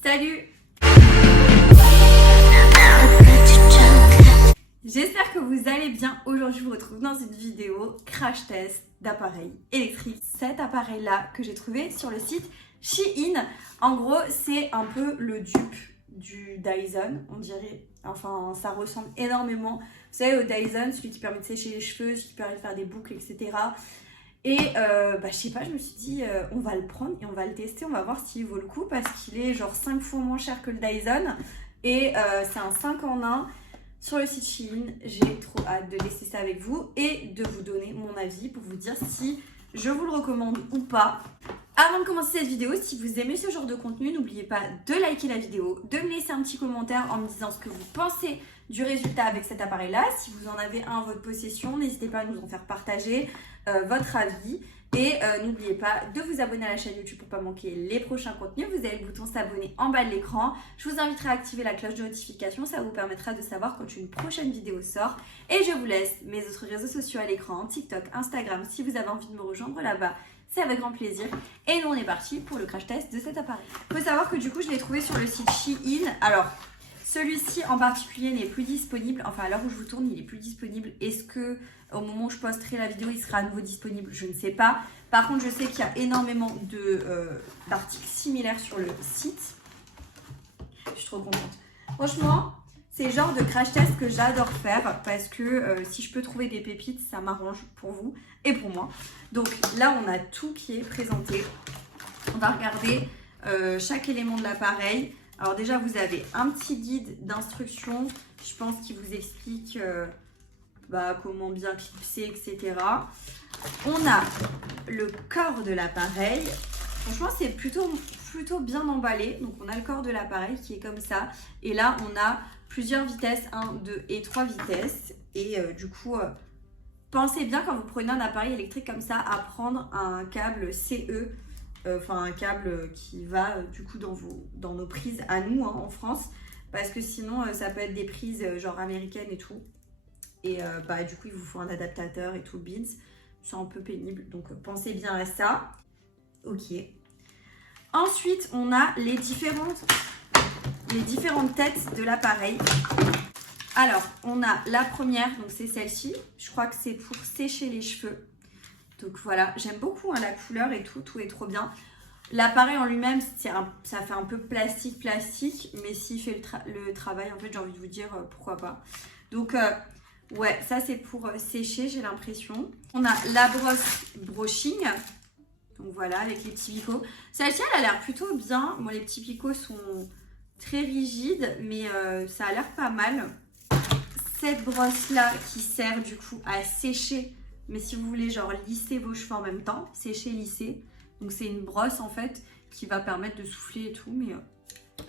Salut! J'espère que vous allez bien. Aujourd'hui, je vous retrouve dans une vidéo crash test d'appareil électrique. Cet appareil-là que j'ai trouvé sur le site Shein. En gros, c'est un peu le dupe du Dyson, on dirait. Enfin, ça ressemble énormément. Vous savez, au Dyson, celui qui permet de sécher les cheveux, celui qui permet de faire des boucles, etc. Et je sais pas, je me suis dit, on va le prendre et on va le tester. On va voir s'il vaut le coup parce qu'il est genre 5 fois moins cher que le Dyson. Et c'est un 5 en 1 sur le site Shein. J'ai trop hâte de tester ça avec vous et de vous donner mon avis pour vous dire si je vous le recommande ou pas. Avant de commencer cette vidéo, si vous aimez ce genre de contenu, n'oubliez pas de liker la vidéo, de me laisser un petit commentaire en me disant ce que vous pensez du résultat avec cet appareil-là. Si vous en avez un en votre possession, n'hésitez pas à nous en faire partager votre avis. Et n'oubliez pas de vous abonner à la chaîne YouTube pour ne pas manquer les prochains contenus. Vous avez le bouton s'abonner en bas de l'écran. Je vous inviterai à activer la cloche de notification. Ça vous permettra de savoir quand une prochaine vidéo sort. Et je vous laisse mes autres réseaux sociaux à l'écran, TikTok, Instagram. Si vous avez envie de me rejoindre là-bas, c'est avec grand plaisir. Et nous, on est parti pour le crash test de cet appareil. Il faut savoir que du coup, je l'ai trouvé sur le site Shein. Alors, celui-ci en particulier n'est plus disponible. Enfin, à l'heure où je vous tourne, il est plus disponible. Est-ce que au moment où je posterai la vidéo, il sera à nouveau disponible? Je ne sais pas. Par contre, je sais qu'il y a énormément d'articles similaires sur le site. Je suis trop contente. Franchement, c'est le genre de crash test que j'adore faire parce que si je peux trouver des pépites, ça m'arrange pour vous et pour moi. Donc là, on a tout qui est présenté. On va regarder chaque élément de l'appareil. Alors déjà, vous avez un petit guide d'instruction. Je pense qu'il vous explique comment bien clipser, etc. On a le corps de l'appareil. Franchement, c'est plutôt bien emballé. Donc, on a le corps de l'appareil qui est comme ça. Et là, on a plusieurs vitesses, 1, 2 et 3 vitesses. Et pensez bien quand vous prenez un appareil électrique comme ça à prendre un câble CE. Un câble qui va du coup dans nos prises à nous en France. Parce que sinon, ça peut être des prises genre américaines et tout. Et du coup, il vous faut un adaptateur et tout, bins. C'est un peu pénible, donc pensez bien à ça. Ok. Ensuite, on a les différentes têtes de l'appareil. Alors, on a la première, donc c'est celle-ci. Je crois que c'est pour sécher les cheveux. Donc voilà, j'aime beaucoup la couleur et tout est trop bien. L'appareil en lui-même, ça fait un peu plastique, mais s'il fait le travail, en fait, j'ai envie de vous dire pourquoi pas. Donc, ouais, ça c'est pour sécher, j'ai l'impression. On a la brosse brushing. Donc voilà, avec les petits picots. Celle-ci, elle a l'air plutôt bien. Bon, les petits picots sont très rigides, mais ça a l'air pas mal. Cette brosse-là qui sert du coup à sécher, mais si vous voulez genre lisser vos cheveux en même temps, sécher, lisser. Donc c'est une brosse en fait qui va permettre de souffler et tout, mais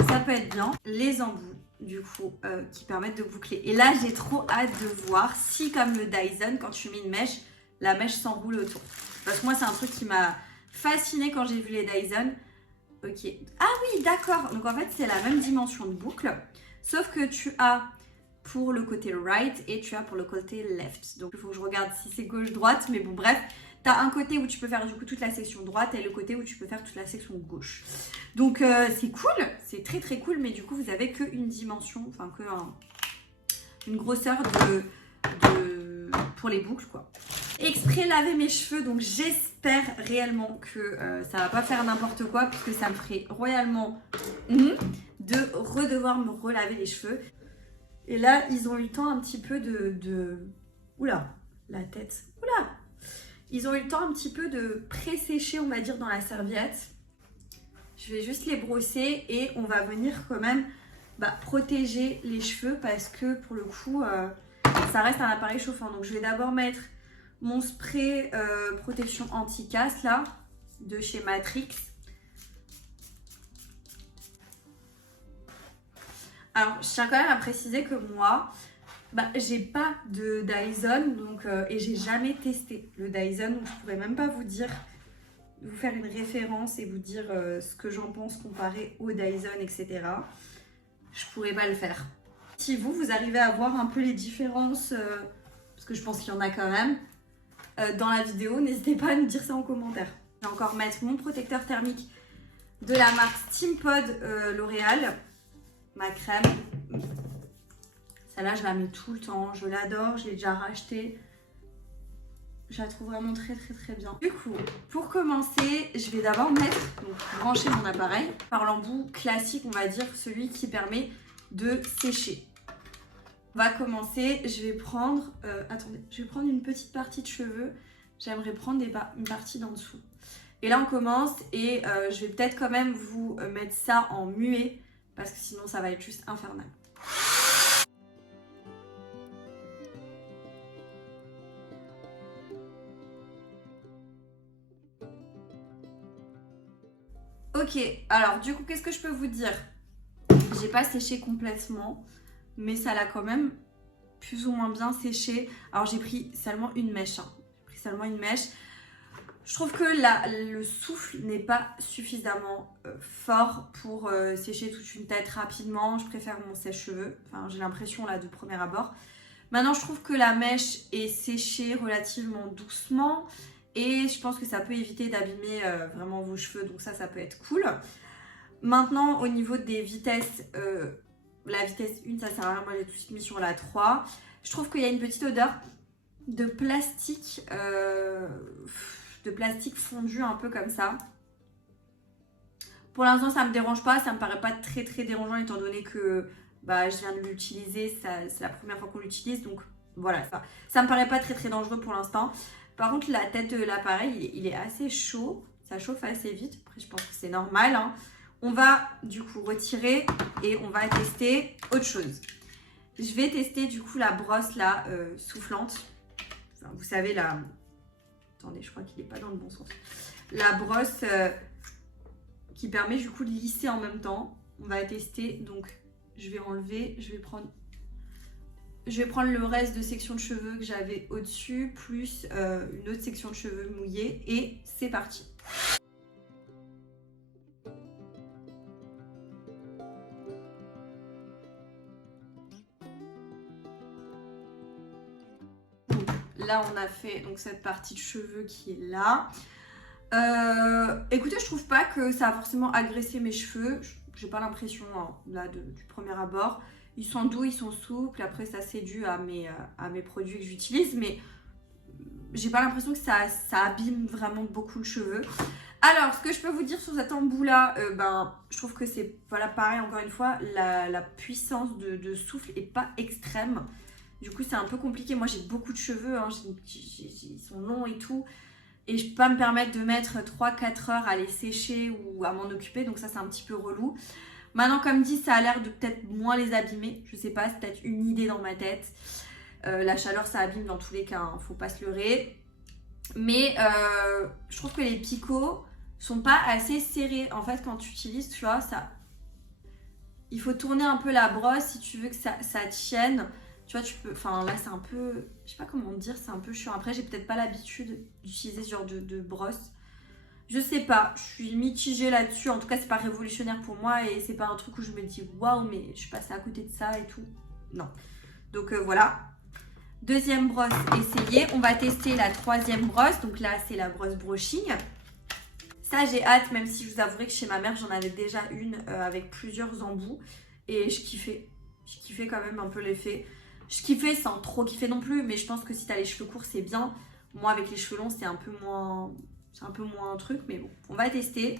ça peut être bien. Les embouts du coup qui permettent de boucler. Et là j'ai trop hâte de voir si comme le Dyson, quand tu mets une mèche, la mèche s'enroule autour. Parce que moi c'est un truc qui m'a fascinée quand j'ai vu les Dyson. Ok. Ah oui, d'accord. Donc en fait c'est la même dimension de boucle, sauf que tu as pour le côté right et tu as pour le côté left. Donc il faut que je regarde si c'est gauche-droite, mais bon bref. Tu as un côté où tu peux faire du coup toute la section droite et le côté où tu peux faire toute la section gauche. Donc c'est cool, c'est très très cool, mais du coup vous avez qu'une dimension, enfin une grosseur pour les boucles quoi. Exprès laver mes cheveux, donc j'espère réellement que ça va pas faire n'importe quoi, puisque ça me ferait royalement de redevoir me relaver les cheveux. Et là ils ont eu le temps un petit peu Oula, la tête, oula. Ils ont eu le temps un petit peu de pré-sécher, on va dire, dans la serviette. Je vais juste les brosser et on va venir quand même protéger les cheveux parce que pour le coup, ça reste un appareil chauffant. Donc je vais d'abord mettre mon spray protection anti-casse là, de chez Matrix. Alors, je tiens quand même à préciser que moi, j'ai pas de Dyson donc, et j'ai jamais testé le Dyson, donc je pourrais même pas vous faire une référence et vous dire ce que j'en pense comparé au Dyson, etc. Je pourrais pas le faire. Si vous arrivez à voir un peu les différences, parce que je pense qu'il y en a quand même, dans la vidéo, n'hésitez pas à nous dire ça en commentaire. Je vais encore mettre mon protecteur thermique de la marque Steampod L'Oréal. Ma crème. Celle-là, je la mets tout le temps. Je l'adore. Je l'ai déjà rachetée. Je la trouve vraiment très très très bien. Du coup, pour commencer, je vais d'abord brancher mon appareil par l'embout classique, on va dire, celui qui permet de sécher. On va commencer, je vais prendre, je vais prendre une petite partie de cheveux. J'aimerais prendre une partie d'en dessous. Et là, on commence et je vais peut-être quand même vous mettre ça en muet parce que sinon, ça va être juste infernal. Ok, alors du coup, qu'est-ce que je peux vous dire? J'ai pas séché complètement, mais ça l'a quand même plus ou moins bien séché. Alors j'ai pris seulement une mèche. Je trouve que le souffle n'est pas suffisamment fort pour sécher toute une tête rapidement. Je préfère mon sèche-cheveux. Enfin, j'ai l'impression là de premier abord. Maintenant, je trouve que la mèche est séchée relativement doucement. Et je pense que ça peut éviter d'abîmer vraiment vos cheveux. Donc ça peut être cool. Maintenant, au niveau des vitesses, la vitesse 1, ça sert à rien. Moi, j'ai tout de suite mis sur la 3. Je trouve qu'il y a une petite odeur de plastique fondu un peu comme ça. Pour l'instant, ça me dérange pas. Ça me paraît pas très très dérangeant étant donné que je viens de l'utiliser. C'est la première fois qu'on l'utilise. Donc voilà, ça me paraît pas très très dangereux pour l'instant. Par contre, la tête de l'appareil, il est assez chaud. Ça chauffe assez vite. Après, je pense que c'est normal. Hein. On va du coup retirer et on va tester autre chose. Je vais tester du coup la brosse là, soufflante. Enfin, vous savez, attendez, je crois qu'il n'est pas dans le bon sens. La brosse qui permet du coup de lisser en même temps. On va tester. Donc, je vais enlever. Je vais prendre le reste de section de cheveux que j'avais au-dessus, plus une autre section de cheveux mouillée. Et c'est parti. Là, on a fait donc cette partie de cheveux qui est là. Écoutez, je trouve pas que ça a forcément agressé mes cheveux. J'ai pas l'impression là du premier abord. Ils sont doux, ils sont souples. Après, ça c'est dû à mes produits que j'utilise, mais j'ai pas l'impression que ça abîme vraiment beaucoup le cheveu. Alors, ce que je peux vous dire sur cet embout là, je trouve que c'est pareil encore une fois, la puissance de souffle est pas extrême. Du coup, c'est un peu compliqué. Moi, j'ai beaucoup de cheveux, hein. Ils sont longs et tout. Et je peux pas me permettre de mettre 3-4 heures à les sécher ou à m'en occuper. Donc ça, c'est un petit peu relou. Maintenant, comme dit, ça a l'air de peut-être moins les abîmer. Je sais pas, c'est peut-être une idée dans ma tête. La chaleur, ça abîme dans tous les cas. Hein. Faut pas se leurrer. Mais je trouve que les picots sont pas assez serrés. En fait, quand tu utilises, tu vois, il faut tourner un peu la brosse si tu veux que ça tienne. Tu vois, là c'est un peu, je sais pas comment dire, c'est un peu chiant. Après, j'ai peut-être pas l'habitude d'utiliser ce genre de brosse. Je sais pas, je suis mitigée là-dessus. En tout cas, c'est pas révolutionnaire pour moi et c'est pas un truc où je me dis waouh, mais je suis passée à côté de ça et tout. Non. Donc voilà. Deuxième brosse essayée. On va tester la troisième brosse. Donc là, c'est la brosse brushing. Ça, j'ai hâte, même si je vous avouerai que chez ma mère, j'en avais déjà une avec plusieurs embouts et je kiffais. Je kiffais quand même un peu l'effet. Je kiffais sans trop kiffer non plus, mais je pense que si t'as les cheveux courts, c'est bien. Moi, avec les cheveux longs, c'est un peu moins un truc, mais bon, on va tester.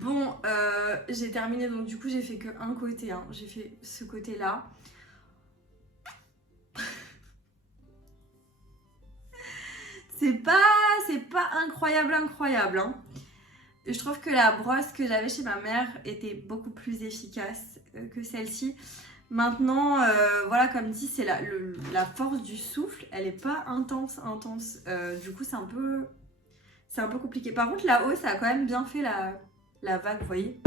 Bon, j'ai terminé, donc du coup j'ai fait que un côté, hein. J'ai fait ce côté-là. c'est pas incroyable, hein. Je trouve que la brosse que j'avais chez ma mère était beaucoup plus efficace que celle-ci. Maintenant, voilà, comme dit, c'est la force du souffle, elle est pas intense. Du coup, c'est un peu compliqué. Par contre, là-haut, ça a quand même bien fait la vague, vous voyez.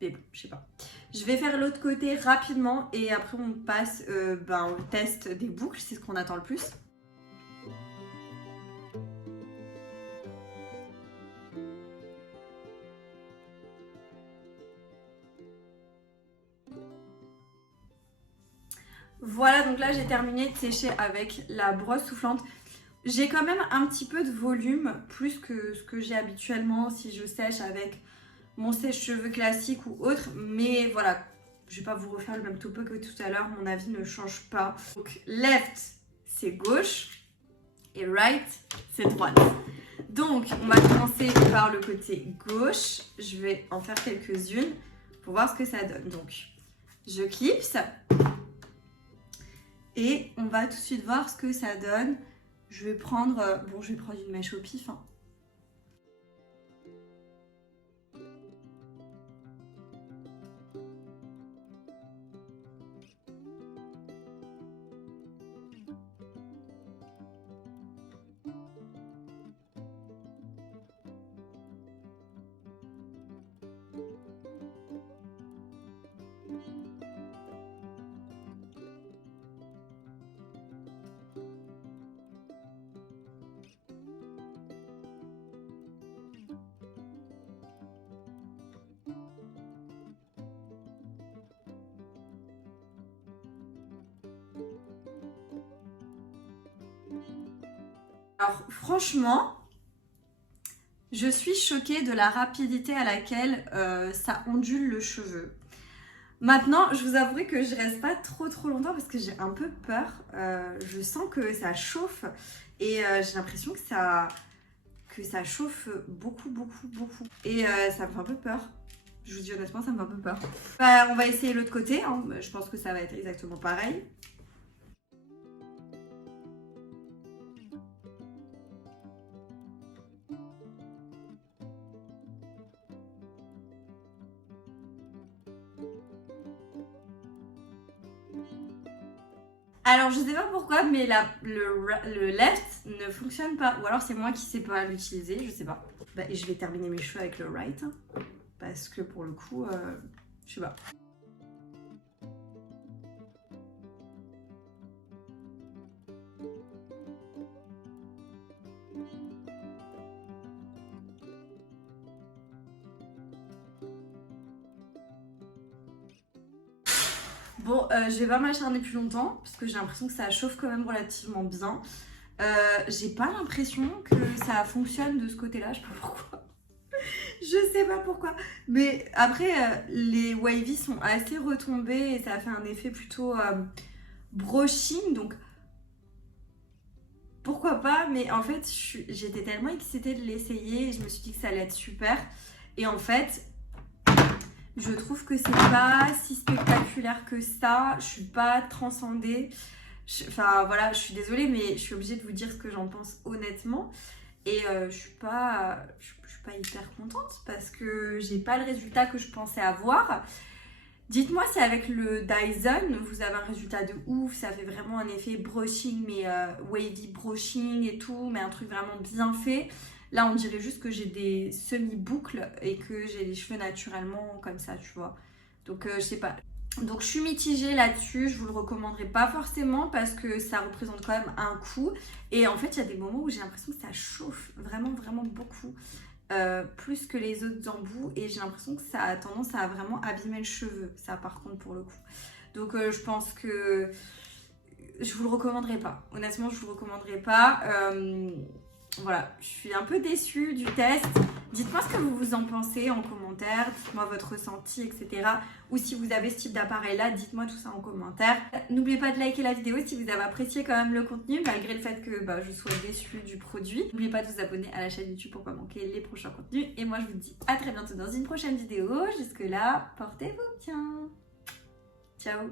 Mais bon, je sais pas. Je vais faire l'autre côté rapidement et après on passe au test des boucles, c'est ce qu'on attend le plus. Voilà, donc là j'ai terminé de sécher avec la brosse soufflante. J'ai quand même un petit peu de volume, plus que ce que j'ai habituellement si je sèche avec mon sèche-cheveux classique ou autre. Mais voilà, je vais pas vous refaire le même topo que tout à l'heure, mon avis ne change pas. Donc left, c'est gauche et right, c'est droite. Donc on va commencer par le côté gauche. Je vais en faire quelques-unes pour voir ce que ça donne. Donc je clipse. Et on va tout de suite voir ce que ça donne. Je vais prendre une mèche au pif. Alors franchement, je suis choquée de la rapidité à laquelle ça ondule le cheveu. Maintenant, je vous avouerai que je reste pas trop longtemps parce que j'ai un peu peur. Je sens que ça chauffe et j'ai l'impression que ça chauffe beaucoup. Et ça me fait un peu peur. Je vous dis honnêtement, ça me fait un peu peur. On va essayer l'autre côté. Hein. Je pense que ça va être exactement pareil. Alors je sais pas pourquoi mais le left ne fonctionne pas. Ou alors c'est moi qui sais pas l'utiliser, je sais pas. Et je vais terminer mes cheveux avec le right. Parce que pour le coup, je sais pas. Bon, je vais pas m'acharner plus longtemps parce que j'ai l'impression que ça chauffe quand même relativement bien. J'ai pas l'impression que ça fonctionne de ce côté-là, je sais pas pourquoi. Je sais pas pourquoi. Mais après, les wavy sont assez retombés et ça a fait un effet plutôt brushing, donc pourquoi pas. Mais en fait, j'étais tellement excitée de l'essayer et je me suis dit que ça allait être super. Et en fait, je trouve que c'est pas si spectaculaire que ça. Je suis pas transcendée. Enfin voilà, je suis désolée, mais je suis obligée de vous dire ce que j'en pense honnêtement. Et je suis pas hyper contente parce que j'ai pas le résultat que je pensais avoir. Dites-moi si avec le Dyson, vous avez un résultat de ouf, ça fait vraiment un effet brushing, mais wavy brushing et tout, mais un truc vraiment bien fait. Là, on dirait juste que j'ai des semi-boucles et que j'ai les cheveux naturellement comme ça, tu vois. Donc, je sais pas. Donc, je suis mitigée là-dessus. Je vous le recommanderais pas forcément parce que ça représente quand même un coût. Et en fait, il y a des moments où j'ai l'impression que ça chauffe vraiment beaucoup. Plus que les autres embouts. Et j'ai l'impression que ça a tendance à vraiment abîmer le cheveu. Ça, par contre, pour le coup. Donc, je pense que je vous le recommanderais pas. Honnêtement, je vous le recommanderais pas. Voilà, je suis un peu déçue du test. Dites-moi ce que vous en pensez en commentaire, dites-moi votre ressenti, etc. Ou si vous avez ce type d'appareil-là, dites-moi tout ça en commentaire. N'oubliez pas de liker la vidéo si vous avez apprécié quand même le contenu, malgré le fait que je sois déçue du produit. N'oubliez pas de vous abonner à la chaîne YouTube pour pas manquer les prochains contenus. Et moi, je vous dis à très bientôt dans une prochaine vidéo. Jusque là, portez-vous bien. Ciao.